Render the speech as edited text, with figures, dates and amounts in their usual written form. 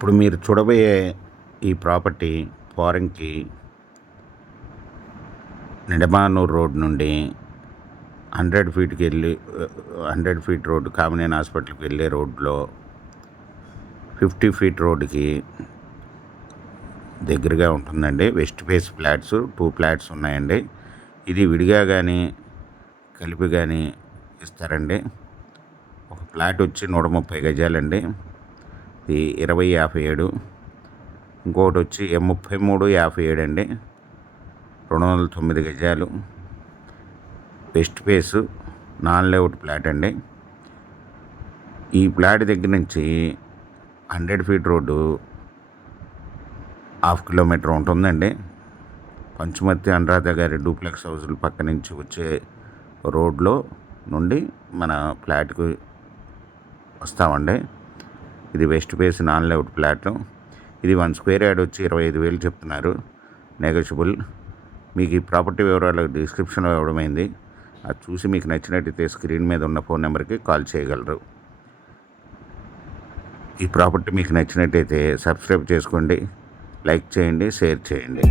ఇప్పుడు మీరు చూడబోయే ఈ ప్రాపర్టీ ఫారెన్కి నిడమానూర్ రోడ్ నుండి 100 ఫీట్కి వెళ్ళి 100 ఫీట్ రోడ్డు కామినేని హాస్పిటల్కి వెళ్ళే రోడ్లో 50 ఫీట్ రోడ్డుకి దగ్గరగా ఉంటుందండి. వెస్ట్ ఫేస్ ఫ్లాట్స్ 2 ఫ్లాట్స్ ఉన్నాయండి. ఇది విడిగా కానీ కలిపి కానీ ఇస్తారండి. ఒక ఫ్లాట్ వచ్చి 130 గజాలండి. ఇది 2057. ఇంకొకటి వచ్చి 3357 అండి, 209 గజాలు. West face non layout flat అండి. ఈ ఫ్లాట్ దగ్గర నుంచి 100 ఫీట్ రోడ్డు 1/2 కిలోమీటర్ ఉంటుందండి. పంచుమర్తి అనురాధ గారి డూప్లెక్స్ హౌజుల పక్క నుంచి వచ్చే రోడ్లో నుండి మన ఫ్లాట్కి వస్తామండి. ఇది west face non layout flat. ఇది 1 స్క్వేర్ యార్డ్ వచ్చి 25,000 చెప్తున్నారు, నెగోషియబుల్. మీకు ఈ ప్రాపర్టీ వివరాలు డిస్క్రిప్షన్లో ఇవ్వడమైంది. అది చూసి మీకు నచ్చినట్టయితే స్క్రీన్ మీద ఉన్న ఫోన్ నెంబర్కి కాల్ చేయగలరు. ఈ ప్రాపర్టీ మీకు నచ్చినట్టయితే సబ్స్క్రైబ్ చేసుకోండి, లైక్ చేయండి, షేర్ చేయండి.